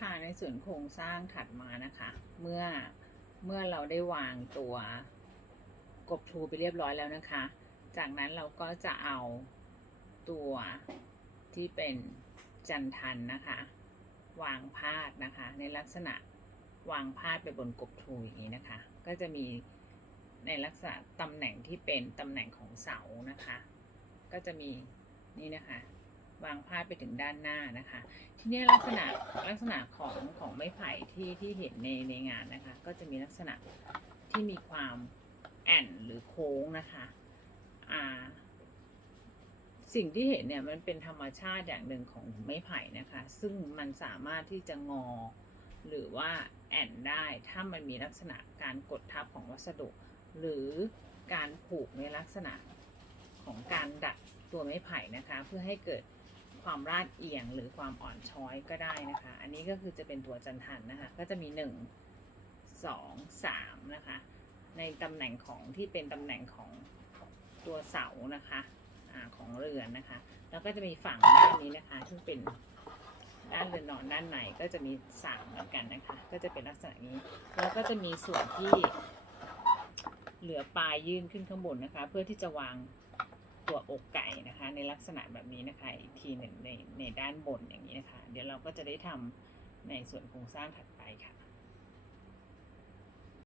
ค่ะในส่วนโครงสร้างถัดมานะคะ เมื่อเมื่อเราได้วางตัวกบทูไปเรียบร้อยแล้วนะคะ จากนั้นเราก็จะเอาตัวที่เป็นจันทันนะคะ วางพาดนะคะ ในลักษณะวางพาดไปบนกบทูอย่างนี้นะคะ ก็จะมีในลักษณะตำแหน่งที่เป็นตำแหน่งของเสานะคะ ก็จะมีนี่นะคะ วางพาดไปถึงด้านหน้านะคะ ทีนี้ลักษณะลักษณะของของไม้ไผ่ที่ที่เห็นในในงานนะคะ ก็จะมีลักษณะที่มีความแอนหรือโค้งนะคะอ่าสิ่งที่เห็นเนี่ยมันเป็นธรรมชาติอย่างหนึ่งของไม้ไผ่นะคะ ซึ่งมันสามารถที่จะงอ หรือว่าแอนได้ถ้ามันมีลักษณะการกดทับของวัสดุ หรือการผูกในลักษณะของการดัดตัวไม้ไผ่นะคะ เพื่อให้เกิด ความราดเอียงหรือความอ่อนช้อยก็ได้นะคะ อันนี้ก็คือจะเป็นตัวจันทันนะคะ ก็จะมีหนึ่งสองสามนะคะ ในตำแหน่งของที่เป็นตำแหน่งของตัวเสานะคะอของเรือนนะคะ แล้วก็จะมีฝั่งด้านนี้นะคะ ซึ่งเป็นด้านเรือนนอนด้านในก็จะมีสามเหมือนกันนะคะ ก็จะเป็นลักษณะนี้ แล้วก็จะมีส่วนที่เหลือปลายยื่นขึ้นข้างบนนะคะ เพื่อที่จะวาง ตัวอกไก่นะคะ ในลักษณะแบบนี้นะคะอีกทีหนึ่งในในด้านบนอย่างนี้นะคะ เดี๋ยวเราก็จะได้ทำในส่วนโครงสร้างถัดไปค่ะ